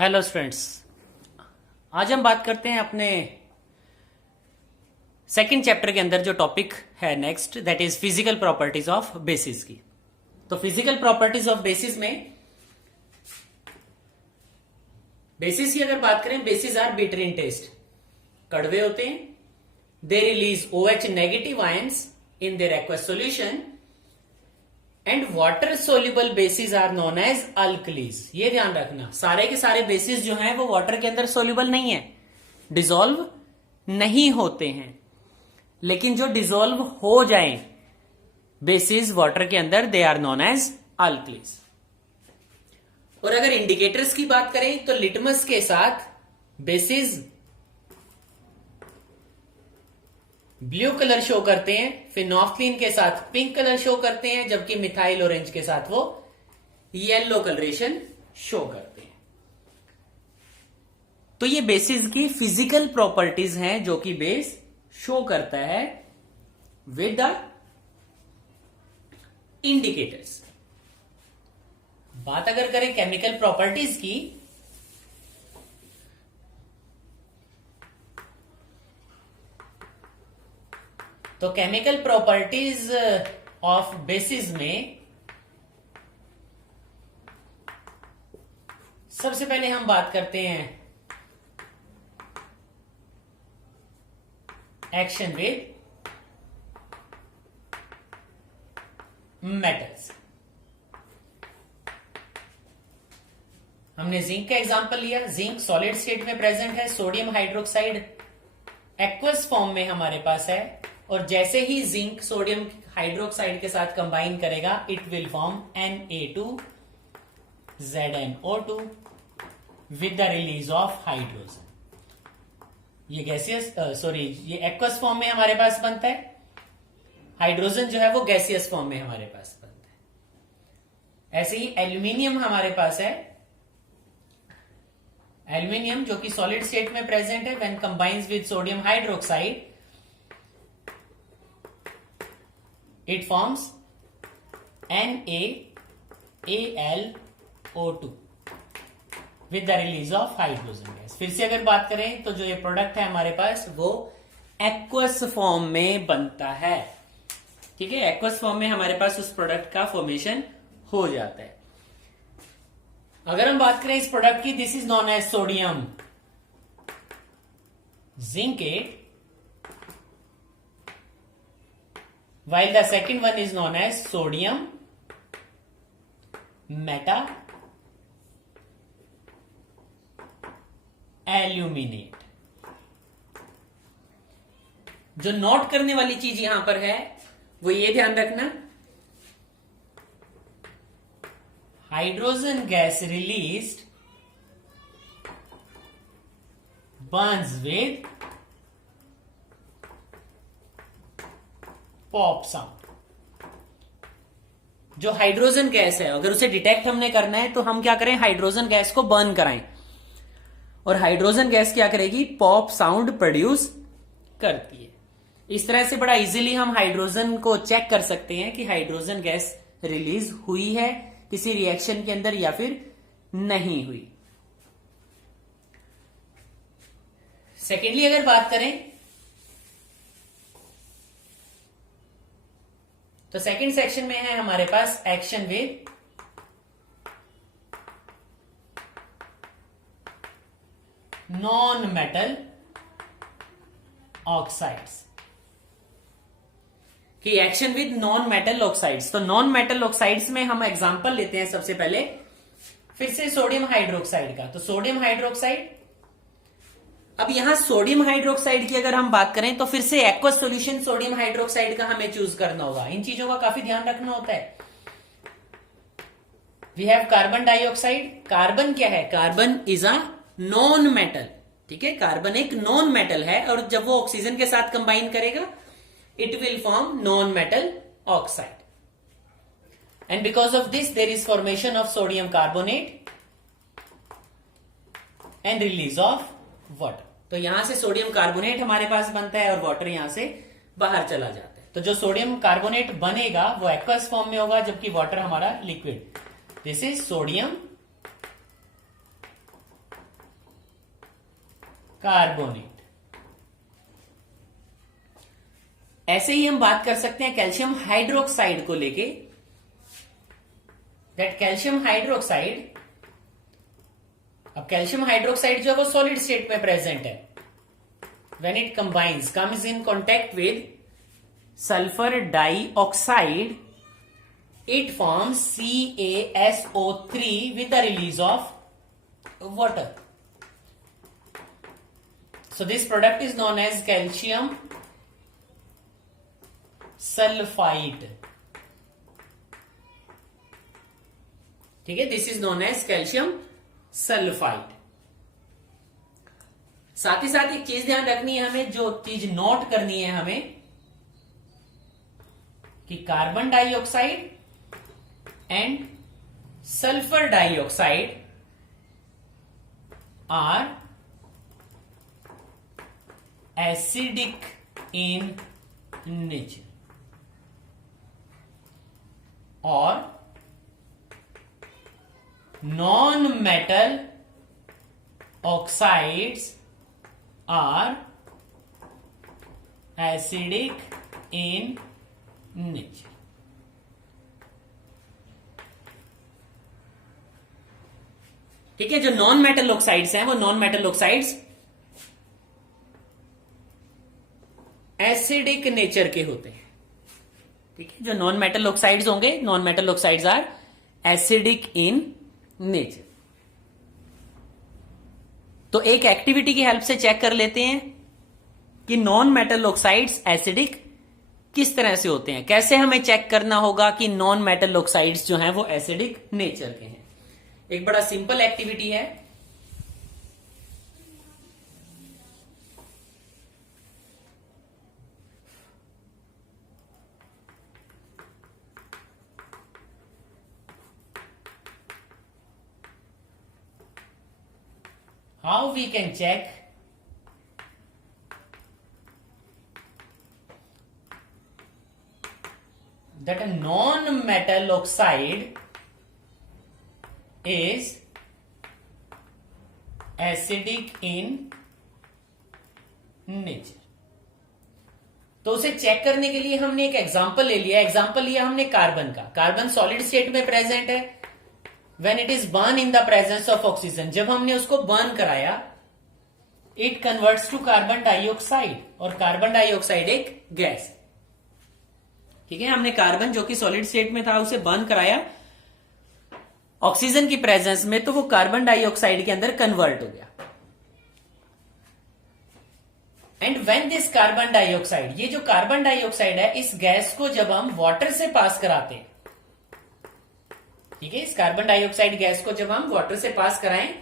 Hello students. आज हम बात करते हैं अपने सेकंड चैप्टर के अंदर जो टॉपिक है next, that is physical properties of bases की। तो फिजिकल प्रॉपर्टीज ऑफ बेसिस में बेसिस की अगर बात करें, bases are bitter in taste, कड़वे होते हैं। They release OH negative ions in their aqueous solution and water soluble bases are known as alkalis. ये ध्यान रखना, सारे के सारे बेसिस जो हैं वो वाटर के अंदर सोल्यूबल नहीं है, डिसॉल्व नहीं होते हैं, लेकिन जो डिसॉल्व हो जाएं बेसिस वाटर के अंदर, they are known as alkalis. और अगर इंडिकेटर्स की बात करें तो लिटमस के साथ बेसिस ब्लू कलर शो करते हैं, फिनोफ्थलीन के साथ पिंक कलर शो करते हैं, जबकि मिथाइल ऑरेंज के साथ वो येलो कलरेशन शो करते हैं। तो ये बेसिस की फिजिकल प्रॉपर्टीज हैं जो कि बेस शो करता है विद द इंडिकेटर्स। बात अगर करें केमिकल प्रॉपर्टीज की, तो केमिकल प्रॉपर्टीज ऑफ बेसिस में सबसे पहले हम बात करते हैं एक्शन विद मेटल्स। हमने जिंक का एग्जांपल लिया। जिंक सॉलिड स्टेट में प्रेजेंट है, सोडियम हाइड्रोक्साइड एक्वस फॉर्म में हमारे पास है, और जैसे ही जिंक सोडियम हाइड्रोक्साइड के साथ कंबाइन करेगा, it will form Na2ZnO2 with the release of hydrogen. ये गैसियस ये एक्वस फॉर्म में हमारे पास बनता है, हाइड्रोजन जो है वो गैसियस फॉर्म में हमारे पास बनता है। ऐसे ही एल्यूमिनियम हमारे पास है, एल्यूमिनियम जो कि सॉलिड स्टेट में प्रेजेंट है, when combines with sodium hydroxide it forms NaAlO2 with the release of hydrogen gas। फिर से अगर बात करें तो जो ये प्रोडक्ट है हमारे पास वो एक्वस फॉर्म में बनता है। ठीक है, एक्वस फॉर्म में हमारे पास उस प्रोडक्ट का फॉर्मेशन हो जाता है। अगर हम बात करें इस प्रोडक्ट की, this is known as sodium zincate, while the second one is known as sodium meta-aluminate। जो नोट करने वाली चीज यहां पर है वो ये ध्यान रखना, hydrogen gas released burns with pop sound. जो हाइड्रोजन गैस है, अगर उसे डिटेक्ट हमने करना है तो हम क्या करें, हाइड्रोजन गैस को बर्न कराएं, और हाइड्रोजन गैस क्या करेगी, पॉप साउंड प्रोड्यूस करती है। इस तरह से बड़ा इजीली हम हाइड्रोजन को चेक कर सकते हैं कि हाइड्रोजन गैस रिलीज हुई है किसी रिएक्शन के अंदर या फिर नहीं हुई। सेकेंडली अगर बात करें तो सेकंड सेक्शन में है हमारे पास action with non metal oxides की action with non metal oxides. तो नॉन मेटल ऑक्साइड्स में हम एग्जांपल लेते हैं सबसे पहले फिर से सोडियम हाइड्रोक्साइड का। तो सोडियम हाइड्रोक्साइड, अब यहां सोडियम हाइड्रोक्साइड की अगर हम बात करें तो फिर से एक्वस सॉल्यूशन सोडियम हाइड्रोक्साइड का हमें चूज करना होगा। इन चीजों का काफी ध्यान रखना होता है। We have carbon dioxide. Carbon क्या है, carbon is a non metal. ठीक है, कार्बन एक नॉन मेटल है, और जब वो ऑक्सीजन के साथ कंबाइन करेगा it will form non metal oxide, and because of this there is formation of sodium carbonate and release of water. तो यहां से सोडियम कार्बोनेट हमारे पास बनता है और वाटर यहां से बाहर चला जाता है। तो जो सोडियम कार्बोनेट बनेगा वो एक्वस फॉर्म में होगा, जबकि वाटर हमारा liquid. This is sodium carbonate. ऐसे ही हम बात कर सकते हैं कैल्शियम हाइड्रोक्साइड को लेके, दैट कैल्शियम हाइड्रोक्साइड, अब कैल्शियम हाइड्रोक्साइड जो है वो सॉलिड स्टेट में प्रेजेंट है। When it combines, comes in contact with sulphur dioxide, it forms CaSO3 with the release of water. So this product is known as calcium sulfite. ठीक है, this is known as calcium sulphide. साथ ही साथ एक चीज ध्यान रखनी है हमें, जो चीज नोट करनी है हमें, कि carbon dioxide and sulfur dioxide are acidic in nature, or non-metal oxides are acidic in nature. ठीक है, जो नॉन मेटल ऑक्साइड्स हैं वो non metal oxides acidic nature के होते हैं। ठीक है, जो नॉन मेटल ऑक्साइड्स होंगे, non metal oxides are acidic in nature. तो एक एक्टिविटी की हेल्प से चेक कर लेते हैं कि नॉन मेटल ऑक्साइड्स एसिडिक किस तरह से होते हैं। कैसे हमें चेक करना होगा कि नॉन मेटल ऑक्साइड्स जो हैं वो एसिडिक नेचर के हैं। एक बड़ा सिंपल एक्टिविटी है, how we can check that a non-metal oxide is acidic in nature। तो उसे चेक करने के लिए हमने एक एग्जांपल ले लिया। एग्जांपल लिया हमने कार्बन का। कार्बन सॉलिड स्टेट में प्रेजेंट है when it is burn in the presence of oxygen. जब हमने उसको बर्न कराया, it converts to carbon dioxide, और कार्बन डाइऑक्साइड एक गैस। ठीक है, हमने कार्बन जो कि सॉलिड स्टेट में था उसे बर्न कराया ऑक्सीजन की प्रेजेंस में, तो वो कार्बन डाइऑक्साइड के अंदर कन्वर्ट हो गया। And when this carbon dioxide, ये जो कार्बन डाइऑक्साइड है, इस गैस को जब हम वाटर से पास कराते हैं, ठीक है, इस कार्बन डाइऑक्साइड गैस को जब हम वाटर से पास कराएं,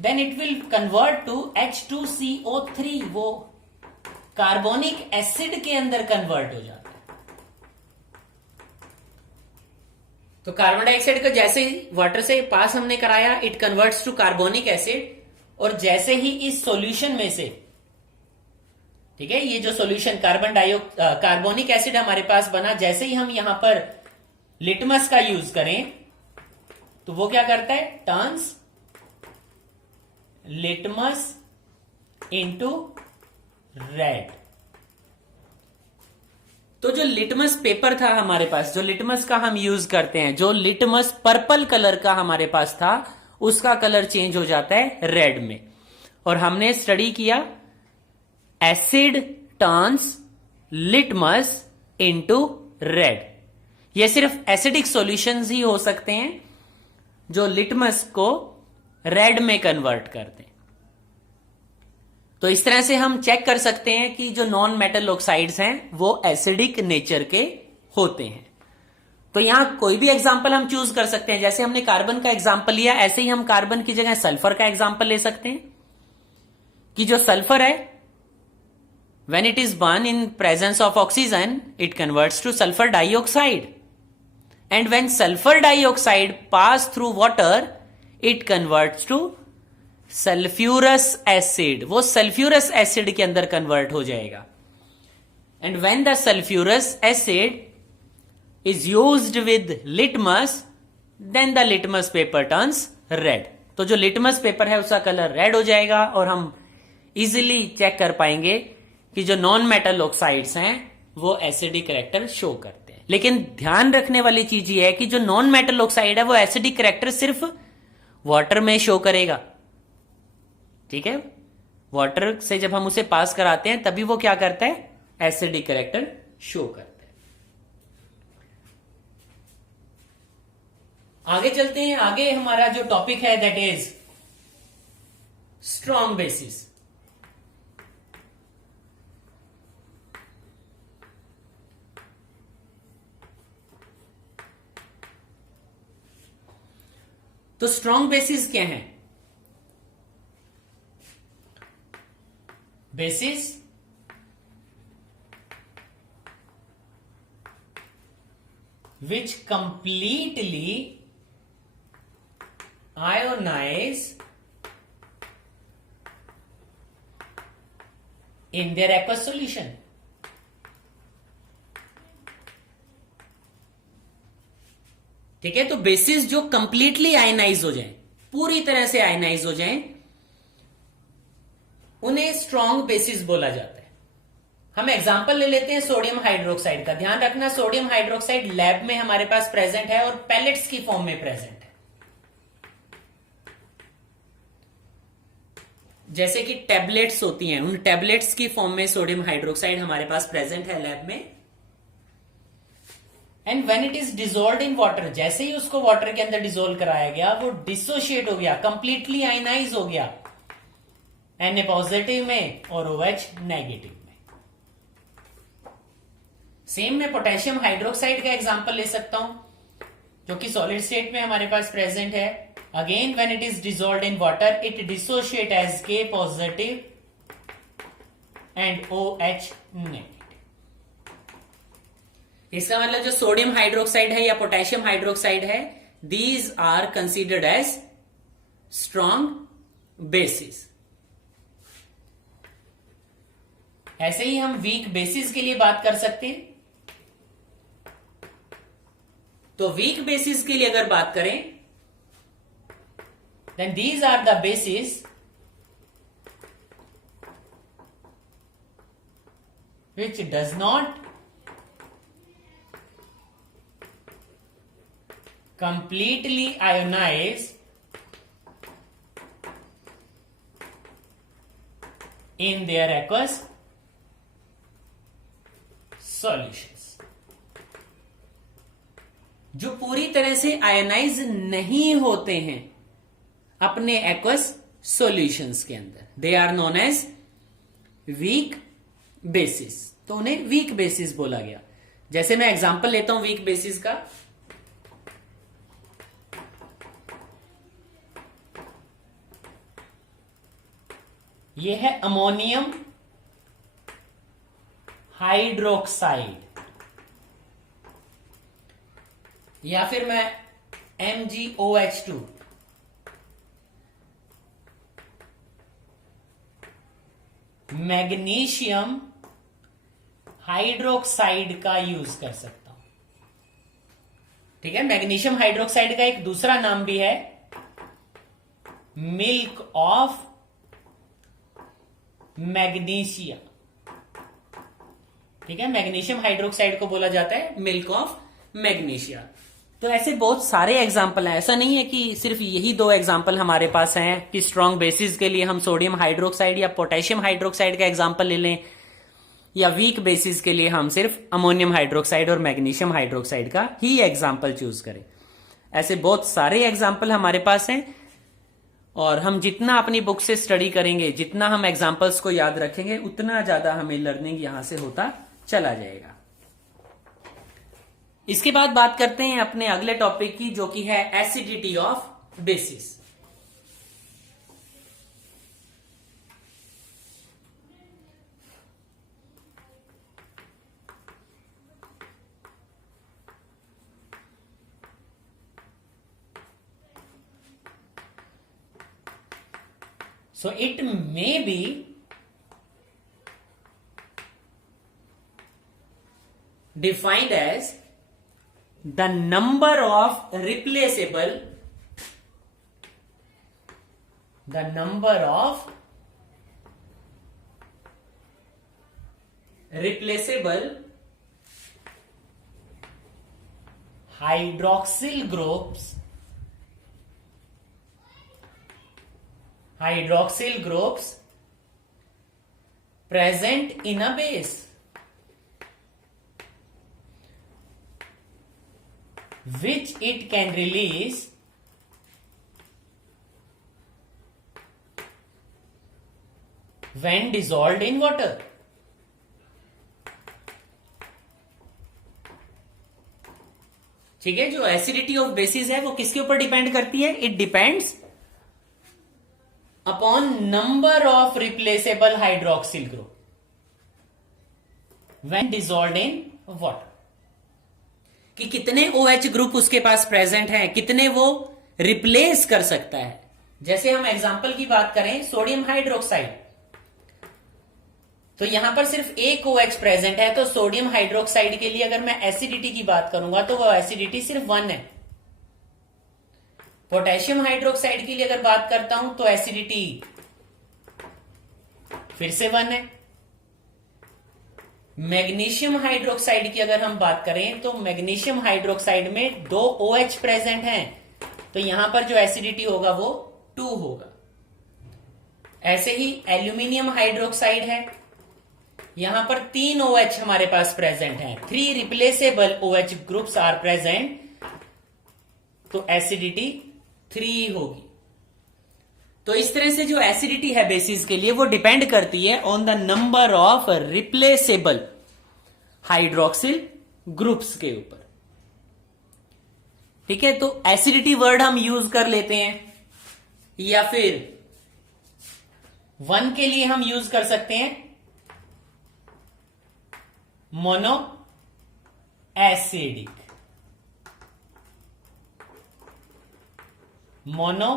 then it will convert to H2CO3, वो कार्बोनिक एसिड के अंदर कन्वर्ट हो जाता है। तो कार्बन डाइऑक्साइड को जैसे ही वाटर से पास हमने कराया, it converts to carbonic acid, और जैसे ही इस सॉल्यूशन में से, ठीक है, ये जो सॉल्यूशन कार्बोनिक एसिड हमारे पास बना, जैसे ही हम यहां पर लिटमस का यूज करें, तो वो क्या करता है, टर्न्स लिटमस इनटू रेड। तो जो लिटमस पेपर था हमारे पास, जो लिटमस का हम यूज करते हैं, जो लिटमस पर्पल कलर का हमारे पास था, उसका कलर चेंज हो जाता है रेड में। और हमने स्टडी किया asset turns litmus into red. ये सिर्फ एसिडिक सॉल्यूशंस ही हो सकते हैं जो लिटमस को रेड में कन्वर्ट करते हैं। तो इस तरह से हम चेक कर सकते हैं कि जो नॉन मेटल ऑक्साइड्स हैं वो एसिडिक नेचर के होते हैं। तो यहां कोई भी एग्जांपल हम चूज कर सकते हैं। जैसे हमने कार्बन का एग्जांपल लिया, ऐसे ही हम कार्बन की जगह सल्फर का एग्जांपल ले सकते हैं कि जो सल्फर है, when it is burn in presence of oxygen, it converts to sulphur dioxide, and when sulphur dioxide pass through water, it converts to sulphurous acid. वो सल्फ्यूरस एसिड के अंदर कन्वर्ट हो जाएगा। And when the sulphurous acid is used with litmus, then the litmus paper turns red. तो जो litmus paper है उसका colour red हो जाएगा, और हम इजिली चेक कर पाएंगे कि जो नॉन मेटल ऑक्साइड्स हैं वो एसिडिक कैरेक्टर शो करते हैं। लेकिन ध्यान रखने वाली चीज ये है कि जो नॉन मेटल ऑक्साइड है वो एसिडिक कैरेक्टर सिर्फ वाटर में शो करेगा। ठीक है, वाटर से जब हम उसे पास कराते हैं तभी वो क्या करता है, एसिडिक कैरेक्टर शो करता है। आगे चलते हैं। आगे हमारा जो टॉपिक है दैट इज स्ट्रॉन्ग बेसिस। तो स्ट्रॉन्ग बेसिस क्या है? Basis which completely ionize in their aqueous solution। ठीक है, तो बेसिस जो कंप्लीटली आयनाइज हो जाए, पूरी तरह से आयनाइज हो जाए, उन्हें स्ट्रॉन्ग बेसिस बोला जाता है। हम एग्जांपल ले लेते हैं सोडियम हाइड्रोक्साइड का। ध्यान रखना, सोडियम हाइड्रोक्साइड लैब में हमारे पास प्रेजेंट है और पैलेट्स की फॉर्म में प्रेजेंट है। जैसे कि टैबलेट्स होती हैं, उन टैबलेट्स की फॉर्म में सोडियम हाइड्रोक्साइड हमारे पास प्रेजेंट है लैब में। And when it is dissolved in water, जैसे ही उसको वाटर के अंदर डिसॉल्व कराया गया, वो डिसोशिएट हो गया, कंप्लीटली आयनाइज हो गया Na पॉजिटिव में और OH नेगेटिव में। सेम मैं पोटेशियम हाइड्रोक्साइड का एग्जांपल ले सकता हूं, जो कि सॉलिड स्टेट में हमारे पास प्रेजेंट है। Again when it is dissolved in water, it dissociate as K positive and OH negative. इसका मतलब जो सोडियम हाइड्रोक्साइड है या पोटेशियम हाइड्रोक्साइड है, these are considered as strong bases. ऐसे ही हम वीक बेसिस के लिए बात कर सकते हैं। तो वीक बेसिस के लिए अगर बात करें, then these are the bases which does not completely ionize in their aqueous solutions। जो पूरी तरह से आयनाइज नहीं होते हैं अपने एक्वस सॉल्यूशंस के अंदर, they are known as weak bases. तो उन्हें वीक बेसिस बोला गया। जैसे मैं एग्जांपल लेता हूं वीक बेसिस का। यह है अमोनियम हाइड्रोक्साइड, या फिर मैं MgOH2। मैग्नीशियम हाइड्रोक्साइड का यूज कर सकता हूं। ठीक है, मैग्नीशियम हाइड्रोक्साइड का एक दूसरा नाम भी है मिल्क ऑफ मैग्नीशिया। ठीक है, मैग्नीशियम हाइड्रोक्साइड को बोला जाता है मिल्क ऑफ मैग्नीशिया। तो ऐसे बहुत सारे एग्जाम्पल हैं। ऐसा नहीं है कि सिर्फ यही दो एग्जाम्पल हमारे पास हैं कि स्ट्रॉन्ग बेसिस के लिए हम सोडियम हाइड्रोक्साइड या पोटेशियम हाइड्रोक्साइड का एग्जाम्पल ले लें, या वीक बेसिस के लिए हम सिर्फ अमोनियम हाइड्रोक्साइड और मैग्नीशियम हाइड्रोक्साइड का ही एग्जाम्पल चूज करें। ऐसे बहुत सारे एग्जाम्पल हमारे पास हैं, और हम जितना अपनी बुक से स्टडी करेंगे, जितना हम एग्जाम्पल्स को याद रखेंगे, उतना ज्यादा हमें लर्निंग यहां से होता चला जाएगा। इसके बाद बात करते हैं अपने अगले टॉपिक की, जो कि है acidity of basis. So it may be defined as the number of replaceable replaceable hydroxyl groups present in a base which it can release when dissolved in water. ठीक है, जो एसिडिटी ऑफ बेसिस है वो किसके ऊपर depend करती है? It depends upon number of replaceable hydroxyl group when dissolved in water, कि कितने OH ग्रुप उसके पास प्रेजेंट हैं, कितने वो रिप्लेस कर सकता है। जैसे हम एग्जांपल की बात करें सोडियम हाइड्रोक्साइड, तो यहां पर सिर्फ एक OH प्रेजेंट है, तो सोडियम हाइड्रोक्साइड के लिए अगर मैं एसिडिटी की बात करूंगा तो वो एसिडिटी सिर्फ 1 है। पोटेशियम हाइड्रोक्साइड के लिए अगर बात करता हूं तो एसिडिटी फिर से 1 है। मैग्नीशियम हाइड्रोक्साइड की अगर हम बात करें तो मैग्नीशियम हाइड्रोक्साइड में 2 OH प्रेजेंट हैं, तो यहां पर जो एसिडिटी होगा वो 2 होगा। ऐसे ही एल्यूमिनियम हाइड्रोक्साइड है, यहां पर 3 OH हमारे पास प्रेजेंट हैं, 3 replaceable OH groups are present, तो एसिडिटी 3 होगी। तो इस तरह से जो एसिडिटी है बेसिस के लिए वो डिपेंड करती है on the number of replaceable hydroxyl groups के ऊपर। ठीक है, तो एसिडिटी वर्ड हम यूज कर लेते हैं, या फिर 1 के लिए हम यूज कर सकते हैं मोनो एसिडिक, मोनो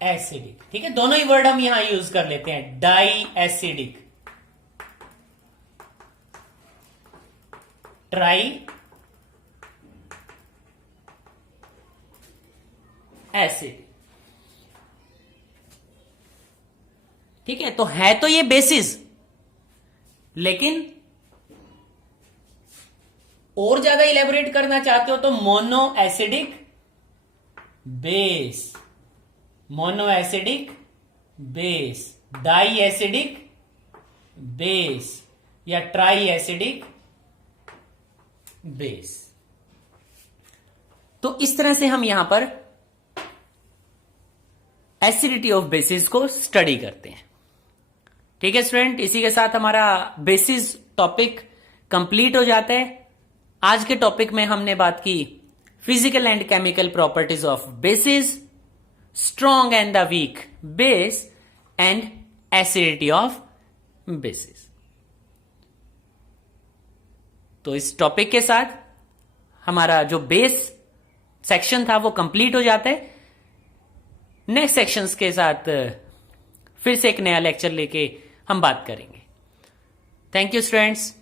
एसिडिक। ठीक है, दोनों ही वर्ड हम यहां यूज कर लेते हैं, डाई एसिडिक, ट्राई एसिड। ठीक है, तो है तो ये बेसिस, लेकिन और ज्यादा इलेबोरेट करना चाहते हो तो mono acidic base, mono acidic base, di acidic base, या ट्राई एसिडिक बेस। तो इस तरह से हम यहां पर एसिडिटी ऑफ बेसिस को स्टडी करते हैं। ठीक है स्टूडेंट, इसी के साथ हमारा बेसिस टॉपिक कंप्लीट हो जाता है। आज के टॉपिक में हमने बात की physical and chemical properties of basis, strong and the weak base, and acidity of basis. तो इस टॉपिक के साथ हमारा जो बेस सेक्शन था वो कंप्लीट हो जाता है। नेक्स्ट सेक्शंस के साथ फिर से एक नया लेक्चर लेके हम बात करेंगे। Thank you students.